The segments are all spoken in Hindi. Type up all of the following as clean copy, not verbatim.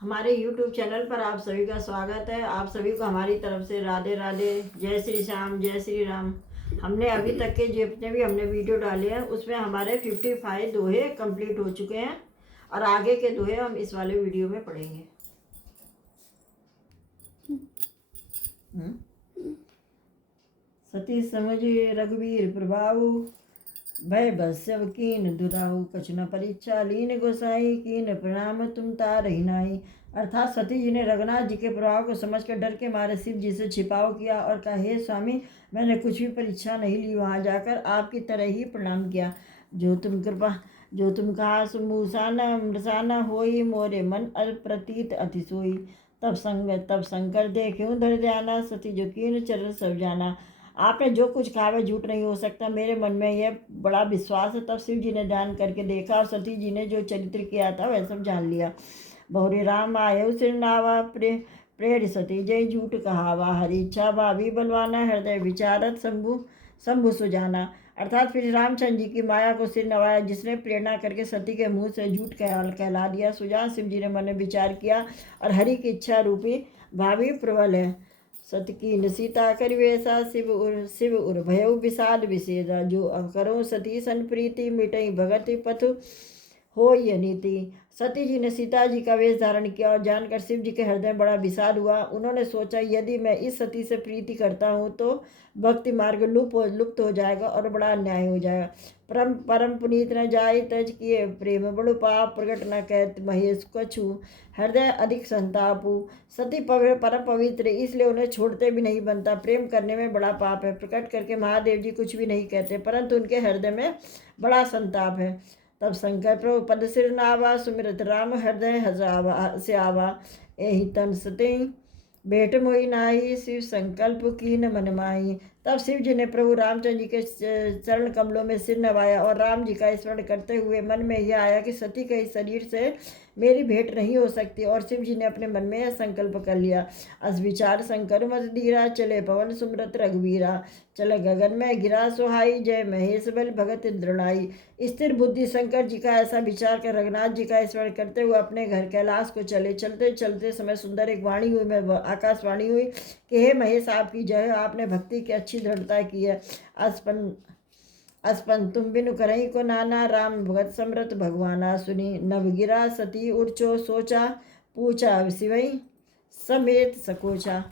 हमारे YouTube चैनल पर आप सभी का स्वागत है। आप सभी को हमारी तरफ से राधे राधे, जय श्री श्याम, जय श्री राम। हमने अभी तक के जितने भी हमने वीडियो डाले हैं उसमें हमारे 55 दोहे कंप्लीट हो चुके हैं और आगे के दोहे हम इस वाले वीडियो में पढ़ेंगे। सती समझ रघुवीर प्रभाव, भय बस्यव कीन दुराऊ, कछ न परीक्षा लीन गोसाई, कीन प्रणाम तुम तार ही नाई। अर्थात सती जी ने रघुनाथ जी के प्रभाव को समझकर डर के मारे शिव जी से छिपाव किया और कहा, हे स्वामी, मैंने कुछ भी परीक्षा नहीं ली, वहाँ जाकर आपकी तरह ही प्रणाम किया। जो तुम कहा मूसा न मृषा न होई, मोरे मन अप्रतीत अति सोई। तब शंकर देखे धर ध्याना, सती जो कीन चरण सब जाना। आपने जो कुछ कहा वह झूठ नहीं हो सकता, मेरे मन में यह बड़ा विश्वास है। तब शिव जी ने ध्यान करके देखा और सती जी ने जो चरित्र किया था वह सब जान लिया। बहुरी राम आये सिर नावा, प्रेर सती जय झूठ कहावा, हरि इच्छा भाभी बलवाना, हृदय विचारत शंभु सुजाना। अर्थात फिर रामचंद्र जी की माया को सिर नवाया, जिसने प्रेरणा करके सती के मुंह से झूठ कहला दिया। सुजान शिव जी ने मन में विचार किया और हरि की इच्छा रूपी भाभी प्रबल है। सतकीन सीता करिवेशा, शिव उर भयउ विषाद विषेदा, जो करो सती सन प्रीति, मिटई भगति पथ हो यह नीति। सती जी ने सीता जी का वेश धारण किया और जानकर शिव जी के हृदय में बड़ा विषाद हुआ। उन्होंने सोचा, यदि मैं इस सती से प्रीति करता हूँ तो भक्ति मार्ग लुप्त हो जाएगा और बड़ा अन्याय हो जाएगा। परम पुनीत न जाय तज किए, प्रेम बड़ु पाप, प्रकट न कहत महेश कछु, हृदय अधिक संतापु। सती परम पवित्र, इसलिए उन्हें छोड़ते भी नहीं बनता। प्रेम करने में बड़ा पाप है। प्रकट करके महादेव जी कुछ भी नहीं कहते, परंतु उनके हृदय में बड़ा संताप है। तब शंकर प्रभु पद सिर नावा, सुमिरत राम हृदय से आवा, एहि तन सते भेट मोई नाई, शिव संकल्प कीन मन माई। तब शिव जी ने प्रभु रामचंद्र जी के चरण कमलों में सिर नवाया और राम जी का स्मरण करते हुए मन में यह आया कि सती के इस शरीर से मेरी भेंट नहीं हो सकती। और शिव जी ने अपने मन में यह संकल्प कर लिया, अस विचार शंकर मत धीरा, चले पवन सुमरत रघुवीरा, चल गगन में गिरा सुहाई, जय महेश बल भगत दृढ़ाई। स्थिर बुद्धि शंकर जी का ऐसा विचार कर रघुनाथ जी का स्मरण करते हुए अपने घर कैलाश को चले। चलते चलते समय सुंदर एक वाणी हुई, में आकाशवाणी हुई कि हे महेश, आपकी जय, आपने भक्ति की अच्छी दृढ़ता की है। अस्पन तुम बिनु करही को नाना, राम भगत समरथ भगवाना, सुनी नवगिरा सती उर्चो, सोचा पूछा शिवई समेत सकोचा।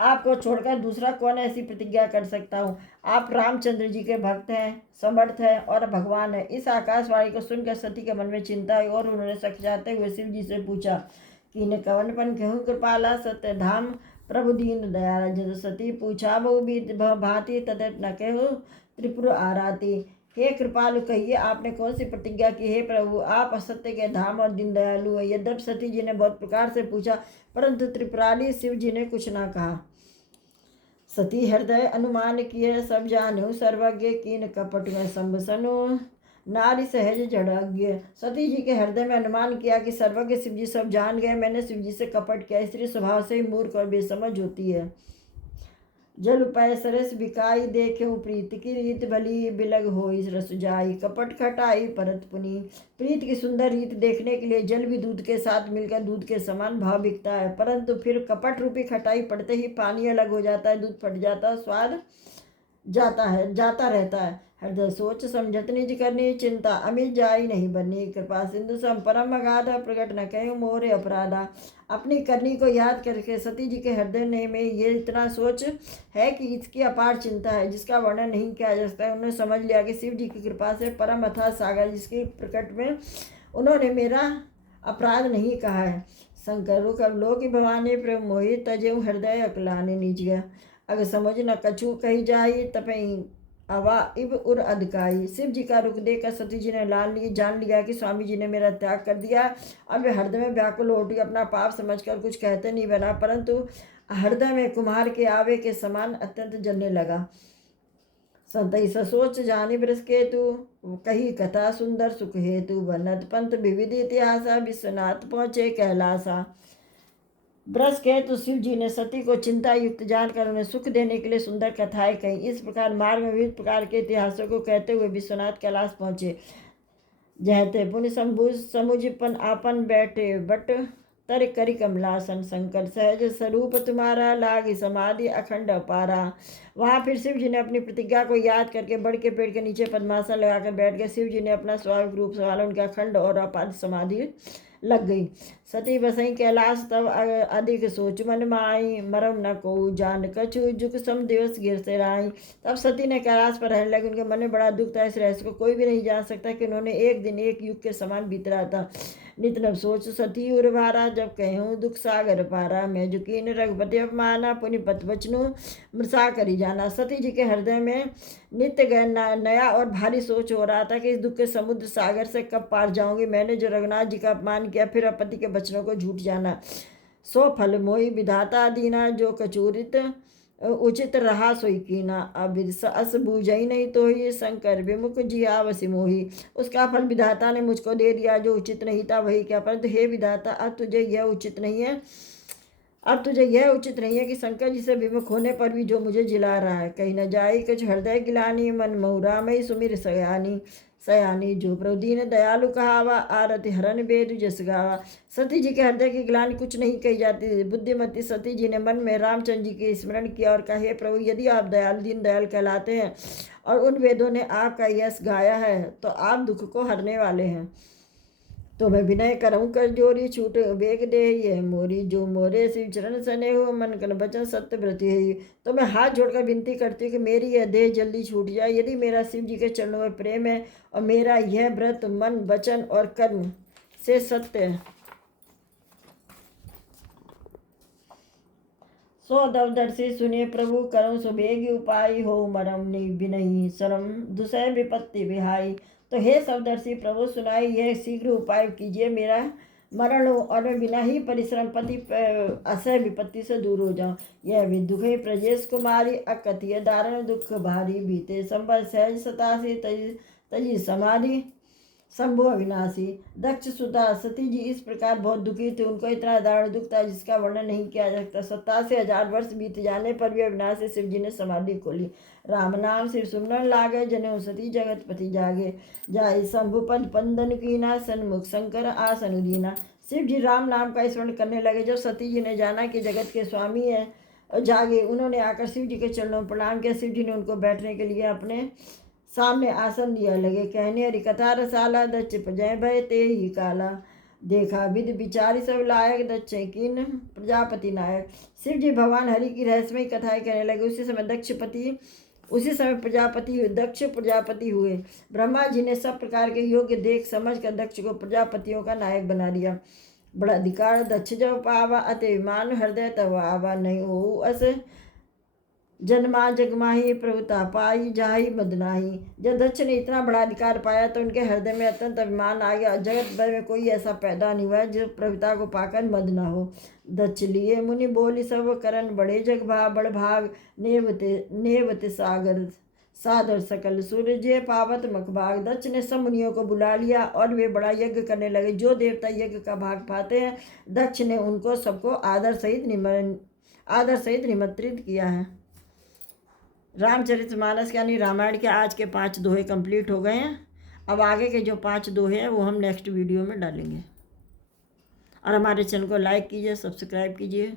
आपको छोड़कर दूसरा कौन ऐसी प्रतिज्ञा कर सकता हूँ। आप रामचंद्र जी के भक्त हैं, समर्थ हैं और भगवान हैं। इस आकाशवाणी को सुनकर सती के मन में चिंता हुई और उन्होंने सखजाते हुए शिव जी से पूछा, कीन कवन कहूँ कृपाला, सत्य धाम प्रभु दीन दयाला, जद सती पूछा बहु भांति, तदत न कहु त्रिपुर आराती। हे कृपालु, कहिए आपने कौन सी प्रतिज्ञा की। हे प्रभु, आप असत्य के धाम और दीन दयालु है। यद्यप सती जी ने बहुत प्रकार से पूछा, परंतु त्रिपुरारी शिव जी ने कुछ ना कहा। सती हृदय अनुमान किए, सब जानू सर्वज्ञ, कीन कपट में संभसनु, नारी सहज जड़ज्ञ। सती जी के हृदय में अनुमान किया कि सर्वज्ञ शिव जी सब जान गए, मैंने शिव जी से कपट किया। स्त्री स्वभाव से ही मूर्ख और बेसमझ होती है। जल पय सरस बिकाई, देखे प्रीत की रीत, भली बिलग होई रस जाई, कपट खटाई परत पुनी। प्रीत की सुंदर रीत देखने के लिए जल भी दूध के साथ मिलकर दूध के समान भाव बिकता है, परंतु फिर कपट रूपी खटाई पड़ते ही पानी अलग हो जाता है, दूध फट जाता है, स्वाद जाता रहता है। हृदय सोच समझत निज करनी, चिंता अमित जाई नहीं बनी, कृपा सिंधु सम परम अगाधा, प्रकट न कहो मोरे अपराधा। अपनी करनी को याद करके सती जी के हृदय में ये इतना सोच है कि इसकी अपार चिंता है, जिसका वर्णन नहीं किया जा सकता है। उन्होंने समझ लिया कि शिव जी की कृपा से परम अथाह सागर, जिसकी प्रकट में उन्होंने मेरा अपराध नहीं कहा है। शंकर रुख अवलोक भवानी, प्रेम मोहि तजेऊ हृदय अकलाने निज गया, अगर समझ न कछु कही जाई, तपई अवा इब उर अधकाई। शिव जी का रुख देखकर सती जी ने जान लिया कि स्वामी जी ने मेरा त्याग कर दिया। अब वे हृदय में व्याकुल हो उठी, अपना पाप समझकर कुछ कहते नहीं बना, परंतु हृदय में कुम्हार के आवे के समान अत्यंत जलने लगा। संतई ससोच जानी ब्रस केतु, कही कथा सुंदर सुख हेतु, बनत पंथ विविध इतिहासा, विश्वनाथ पहुँचे कैलासा। ब्रज के तो शिव जी ने सती को चिंता युक्त जानकर उन्हें सुख देने के लिए सुंदर कथाएं कही। इस प्रकार मार्ग में विविध प्रकार के इतिहासों को कहते हुए विश्वनाथ कैलाश पहुँचे। जहते पुण्य समुझपन आपन बैठे बट तर करि कमलासन शंकर सहज स्वरूप तुम्हारा लागी समाधि अखंड अपारा। वहाँ फिर शिव जी ने अपनी प्रतिज्ञा को याद करके बड़ के पेड़ के नीचे पद्मासन लगाकर बैठ गए। शिव जी ने अपना स्वाभाविक रूप संभाला, उनका अखंड और अपार समाधि लग गई। सती बसई कैलाश तब अधिक सोच मन माई, मरम न को जान कछु जुग सम दिवस गिर से राई। तब सती ने कैलाश पर रहने लगी। उनके मन में बड़ा दुख था। इस रहस्य को कोई भी नहीं जान सकता कि उन्होंने एक दिन एक युग के समान बीत रहा था। नित नव सोच सती उर्भारा, जब कहूँ दुख सागर पारा। मैं जुकीन रघुपति अपमाना, पुनि पत बचनु मृषा करी जाना। सती जी के हृदय में नित्य नया और भारी सोच हो रहा था कि इस दुख के समुद्र सागर से कब पार जाऊंगी। मैंने जो रघुनाथ जी का अपमान किया, फिर पति के वचनों को झूठ जाना। सो फल मोहि विधाता दीना, जो कचूरित उचित रहा सोई कीना। अब अस बूझई नहीं तो ही, शंकर विमुख जियावसि मोही। उसका फल विधाता ने मुझको दे दिया, जो उचित नहीं था वही क्या। परंतु हे विधाता, अब तुझे यह उचित नहीं है कि शंकर जी से विमुख होने पर भी जो मुझे जिला रहा है। कहीं न जाई कुछ हृदय गिलानी, मन मऊरा मई सुमिर सयानी। जो प्रभु दीन दयालु कहावा, आरति हरण वेद जस गावा। सती जी के हृदय की गिलानी कुछ नहीं कही जाती। बुद्धिमती सती जी ने मन में रामचंद्र जी के स्मरण किया और कहा, हे प्रभु, यदि आप दयाल दीन दयाल कहलाते हैं और उन वेदों ने आपका यश गाया है, तो आप दुख को हरने वाले हैं। तो मैं विनय करऊँ कर जोरी, छूट वेग दे ये मोरी। जो मोरे शिव चरण सने हो, मन कन बचन सत्य व्रति है। तो मैं हाथ जोड़कर विनती करती हूँ कि मेरी यह देह जल्दी छूट जाए। यदि मेरा शिव जी के चरणों में प्रेम है और मेरा यह व्रत मन वचन और कर्म से सत्य है। सो दवदर्शी सुने प्रभु, करऊँ सुबेगी उपाय। हो मरम विनही शरम, दुसह विपत्ति विहाई। तो हे सवदर्शी प्रभु, सुनाई यह शीघ्र उपाय कीजिए, मेरा मरण हो और मैं बिना ही परिश्रम पति असह विपत्ति से दूर हो जाऊं। यह भी दुखे प्रजेश कुमारी, अकथीय दारुण दुख भारी। बीते संबत सहज सतासी, तजी समाधि शंभु अविनाशी। दक्ष सुधा सती जी इस प्रकार बहुत दुखी थे। उनको इतना दारुण दुख था जिसका वर्णन नहीं किया जा सकता। 87,000 वर्ष बीत जाने पर भी अविनाशी शिव जी ने समाधि खोली। राम नाम शिव सुमरन लागे, जनेऊ सती जगतपति जागे। जाय शंभुपद पंदन कीना, सन्मुख शंकर आसन दीना। शिव जी राम नाम का स्मरण करने लगे। जब सती जी ने जाना कि जगत के स्वामी है जागे, उन्होंने आकर शिव जी के चरणों में प्रणाम किया। शिव जी ने उनको बैठने के लिए अपने सामने आसन दिया। लगे कहने, हरि कथा रसाला, दच्च प्रजय भय ते ही काला। देखा विद विचारी सब लायक, दक्ष किन प्रजापति नायक। शिव जी भगवान हरि की रहस्यमयी कथाएं कहने लगे। उसी समय दक्ष प्रजापति हुए। ब्रह्मा जी ने सब प्रकार के योग्य देख समझ कर दक्ष को प्रजापतियों का नायक बना दिया। बड़ा अधिकार दक्ष जब पावा, अति विमान हृदय तब आवा। नहीं हो अस जन्मा जगमाही, प्रभुता पाई जाही बदनाही। जब दक्ष ने इतना बड़ा अधिकार पाया तो उनके हृदय में अत्यंत अभिमान आ गया। जगत भर में कोई ऐसा पैदा नहीं हुआ जो प्रभुता को पाकर मद न हो। दक्ष लिए मुनि बोली सब करण, बड़े जग बड़ भाग। नेवते सागर सकल सूर्य पावत मखभाग। दक्ष ने सब मुनियों को बुला लिया और वे बड़ा यज्ञ करने लगे। जो देवता यज्ञ का भाग पाते हैं, दक्ष ने उनको सबको आदर सहित निमंत्रित किया है। रामचरितमानस यानी रामायण के आज के 5 दोहे कंप्लीट हो गए हैं। अब आगे के जो 5 दोहे हैं वो हम नेक्स्ट वीडियो में डालेंगे। और हमारे चैनल को लाइक कीजिए, सब्सक्राइब कीजिए।